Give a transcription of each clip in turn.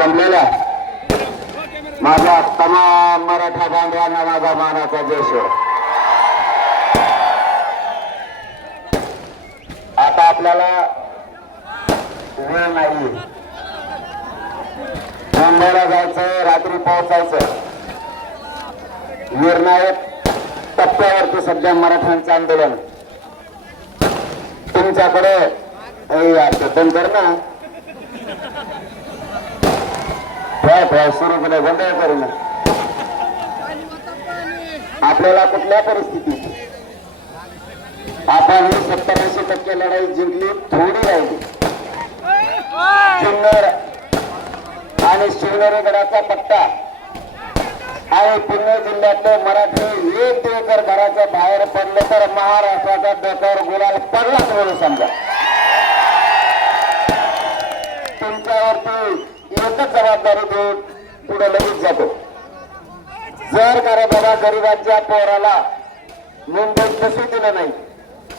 जमलेल्या माझ्या तमाम मराठा बांधवांना माझा मानाचा देश आता आपल्याला वेळ नाही. मुंबईला जायचं रात्री पोहोचायचं निर्णायक टप्प्यावरती सध्या मराठ्यांचं आंदोलन. तुमच्याकडे ए यार कर ना. ठेव ठेव सुरू केलं बंद करू ना आपल्याला कुठल्या परिस्थितीत? आपण ही सत्तर टक्के लढाई जिंकली थोडी राहिली. जुन्नर आणि शिवनेरी गडाचा पट्टा आणि पुणे जिल्ह्यातले मराठी एक एकर घराच्या बाहेर पडलं तर महाराष्ट्राचा डोक्यावर गुलाल पडलाच म्हणून समजा. तुमच्यावरती जबाबदारी देऊन पुढे लगेच जातो. जर का बाबा गरिबांच्या पोराला मुंबईत बसू दिलं नाही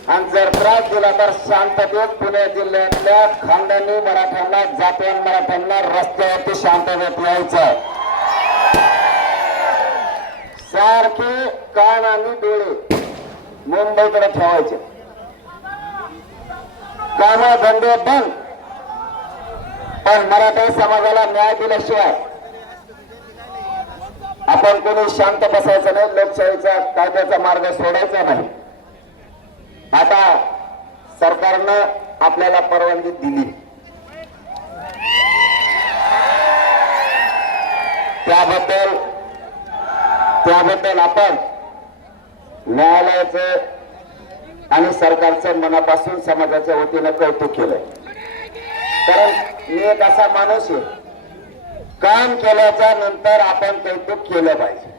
आणि जर त्रास दिला तर शांततेत पुणे जिल्ह्यातल्या खानदानी मराठ्यांना जातीय मराठ्यांना रस्त्यावरती शांततेत यायचं. सारखे कान आणि डोळे मुंबईकडे ठेवायचे. काम धंदे बंद. पण मराठा समाजाला न्याय दिल्याशिवाय आपण कोणी शांत बसायचं नाही लोकशाहीचा कायद्याचा मार्ग सोडायचा नाही. आता सरकारनं आपल्याला परवानगी दिली. त्याबद्दल त्याबद्दल आपण न्यायालयाचं आणि सरकारचं मनापासून समाजाच्या वतीनं कौतुक केलंय. कारण मी एक असा माणूस आहे. काम केल्याच्यानंतर आपण कौतुक केलं पाहिजे.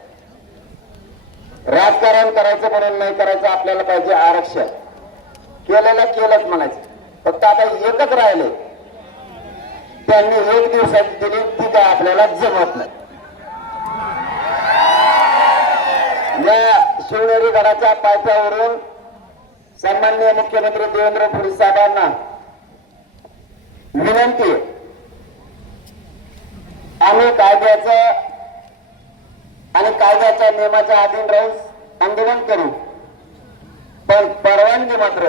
राजकारण करायचं म्हणून नाही करायचं आपल्याला पाहिजे आरक्षण. केलेलं केलंच म्हणायचं. फक्त आता एकच राहिले. त्यांनी एक दिवसाची दिली ती काय आपल्याला जमत नाही. या शिवनेरी गडाच्या पायथ्यावरून सन्माननीय मुख्यमंत्री देवेंद्र फडणवीस साहेबांना विनंती. आहे आम्ही कायद्याचं आणि कायद्याच्या नियमाच्या अधीन राहून आंदोलन करू. पण परवानगी मात्र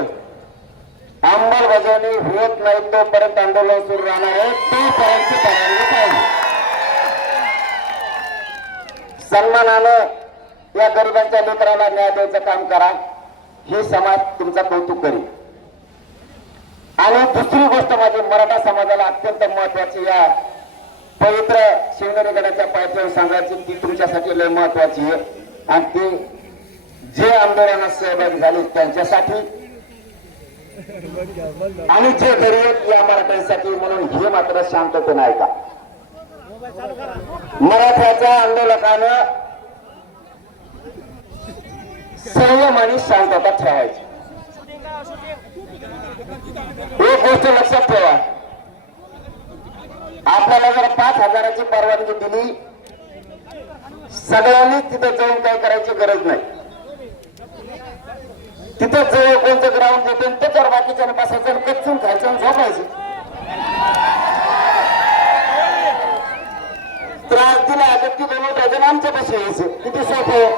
अंमलबजावणी होत नाही तोपर्यंत आंदोलन सुरू राहणार आहे. तोपर्यंत परवानगी पाहिजे. सन्मानानं या गरिबांच्या लेकरांना न्याय द्यायचं काम करा. ही समाज तुमचा कौतुक करेल आणि दुसरी गोष्ट माझी मराठा समाजाला अत्यंत महत्वाची या पवित्र शिवनेरी गडाच्या पायथ्यावर सांगायची ती तुमच्यासाठी लय महत्वाची आहे. आणि ती जे आंदोलनात सहभागी झाले त्यांच्यासाठी आणि जे घरी या मराठ्यांसाठी म्हणून हे मात्र शांततेनं ऐका. मराठ्याच्या आंदोलकानं संयम आणि शांतता ठेवायची. एक गोष्ट लक्षात ठेवा. आपल्याला जर पाच हजाराची परवानगी दिली सगळ्यांनी तिथे जाऊन काय करायची गरज नाही. तिथे जवळ कोणतं ग्राउंड देतो त्याच्यावर बाकीच्या बसायचं कच्चून खायचं आणि झोपायचं. त्रास दिला तर तिथे आमच्या पाशी यायचं. किती सोपं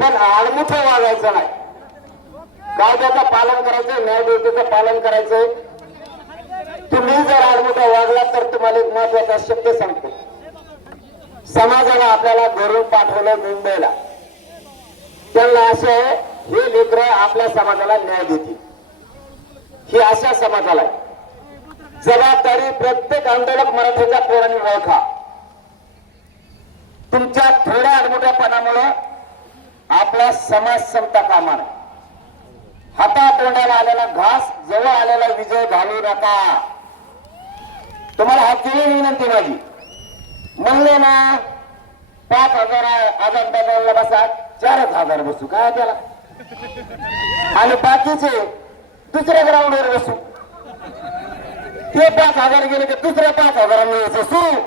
पण आडमुठं वागायचं नाही. कायद्याचं पालन करायचं न्यायदेवतेचं पालन करायचंय. तुम्ही जर आडमुठा वागला तर तुम्हाला एक महत्त्वाचा शब्द सांगतो. समाजाला आपल्याला घरून पाठवलं मुंबईला. त्यांना असे हे लेकर आपल्या समाजाला न्याय देतील. ही अशा समाजाला आहे. जबाबदारी प्रत्येक आंदोलक मराठीच्या पोरांनी ओळखा. तुमच्या थोड्या आडमुठ्यापणामुळं आपला समाज संपता कामा नये. हातातोंडाला आलेला घास जवळ आलेला विजय घालू नका. तुम्हाला हात केली विनंती माझी. म्हणले ना पाच हजार हजार बदलला बसा चारच हजार बसू. काय त्याला? आणि बाकीचे दुसऱ्या ग्राउंडवर बसू. ते पाच हजार गेले की दुसऱ्या पाच हजारांना यायचं सुरू.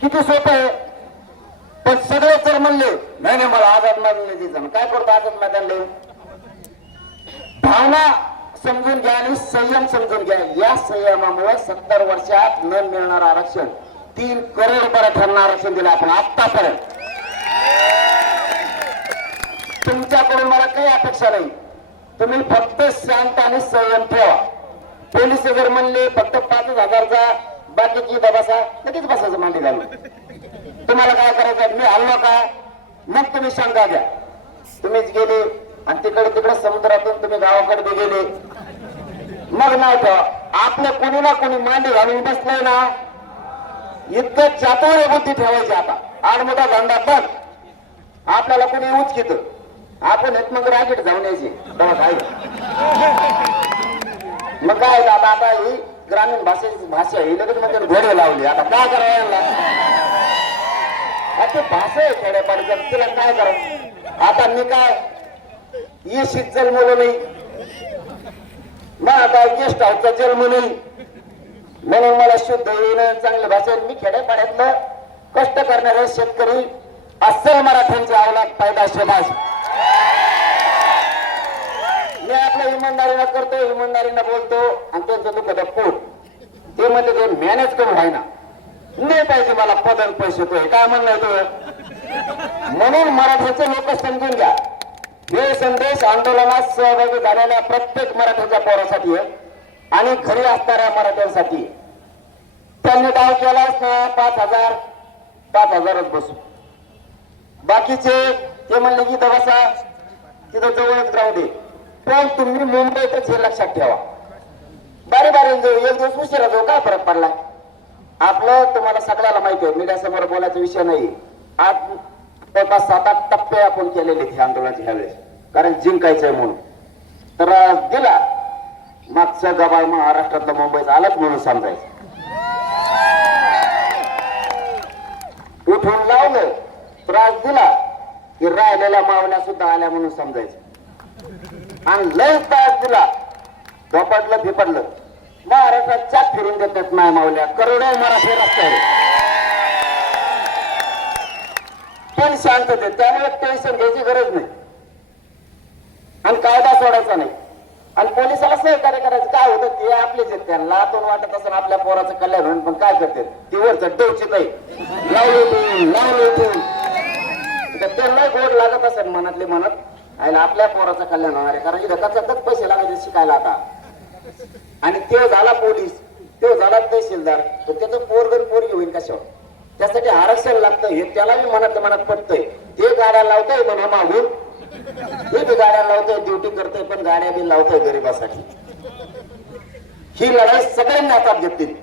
किती सोपं आहे? पण सगळे जर म्हणले नाही नाही मला आझाद मैदान द्यायचं काय करतो आझाद मैदान भावना समजून घ्या आणि संयम समजून घ्या. या संयमामुळे सत्तर वर्षात न मिळणार आरक्षण तीन करोड मराठ्यांना आरक्षण दिलं आपण आतापर्यंत तुमच्याकडून मला काही अपेक्षा नाही. तुम्ही फक्त शांत आणि संयम ठेवा. पोलीस जर म्हणले फक्त पाचच हजारचा बाकीची दबासा लगेच बसायचं मांडी घालून. तुम्हाला काय करायचं मी हल्लो काय मग तुम्ही शंका घ्या तुम्हीच गेले आणि तिकडे तिकडे समुद्रातून तुम्ही गावाकडे बी गेले. मग नाही ठेवा आपल्या कोणी ना कोणी मांडी घालून बसलाय ना? इतकं चातुर्य बुद्धी ठेवायची आता. आडमोठा धंदा बंद आपल्याला कोणी घेत आपण एक मग रागीट जाऊन यायची. काय? मग काय? आता आता ही ग्रामीण भाषेची भाषा ही लगेच म्हणजे घोडे लावली. आता काय करायला यांना? आता भाषा आहे खेड्यापाड्याची तिला काय करावं? आता मी काय? येशीत जन्म नाही. मग आता गेस्ट हाऊसचा जन्म नाही. म्हणून मला शुद्ध येणं चांगल्या भाषेत मी खेड्यापाड्यातलं कष्ट करणारे शेतकरी अस्सल मराठ्यांची आवलात पायदा समाज मी आपल्या इमानदारीनं करतो इमानदारीनं बोलतो आणि त्यांचं दुःख पोट. ते म्हणजे ते मॅनेज करून व्हायना. नाही पाहिजे मला पद पैसे तो काय म्हणलाय तो? म्हणून मराठ्याचे लोक समजून घ्या. हे संदेश आंदोलनात सहभागी झालेल्या प्रत्येक मराठ्याच्या पोरासाठी आहे आणि घरी असणाऱ्या मराठ्यांसाठी त्यांनी डाव केलाच ना? पाच हजार. पाच हजारच बसू. बाकीचे ते म्हणले की इथं बसा. तिथं जवळच ग्राउंड आहे पण तुम्ही मुंबईतच हे लक्षात ठेवा. बारी बारी जाऊ. एक दिवस उशिरा जाऊ. काय फरक पडला आपलं तुम्हाला सगळ्याला माहिती आहे मीडिया समोर बोलायचा विषय नाही. आज जवळपास सात आठ टप्पे आपण केलेले हे आंदोलनाचे ह्यावेळेस. कारण जिंकायचंय म्हणून. तर दिला. मागचा गबाळ महाराष्ट्रातलं मुंबईचा आलंच म्हणून समजायचं. उठून लावलं त्रास दिला. की राहिलेल्या मावल्या सुद्धा आल्या म्हणून समजायचं. आणि लय त्रास दिला. झोपडलं फिपडलं महाराष्ट्रात चाक फिरून देतात नाही मावल्या करोडो मराठी रस्त्यावर. पण शांतते त्यामुळे टेन्शन घ्यायची गरज नाही. आणि कायदा सोडायचा नाही. आणि पोलिसाला सहकार्य करायचं. काय होतं? ते आपलेच आहेत त्यांना दोन वाटत असेल आपल्या पोराचं कल्याण होईल पण काय करते? ती वर डोचित आहे लावले उठून त्यांना गोड लागत असेल मनातले मनात. आणि आपल्या पोराचं कल्याण होणार आहे. कारण इथं कचाकच पैसे लागायचे शिकायला आता. आणि तो झाला पोलीस तो झाला तहसीलदार तर त्याचं पोरगण पोरगी होईल कशावर? त्यासाठी आरक्षण लागतं हे त्याला मी मनात मनात पटतंय. ते गाड्या लावतोय म्हणा मागून. ते बी गाड्या लावतोय ड्युटी करतोय पण गाड्या बी लावतोय गरिबासाठी. ही लढाई सगळ्यांनी हातात घेतली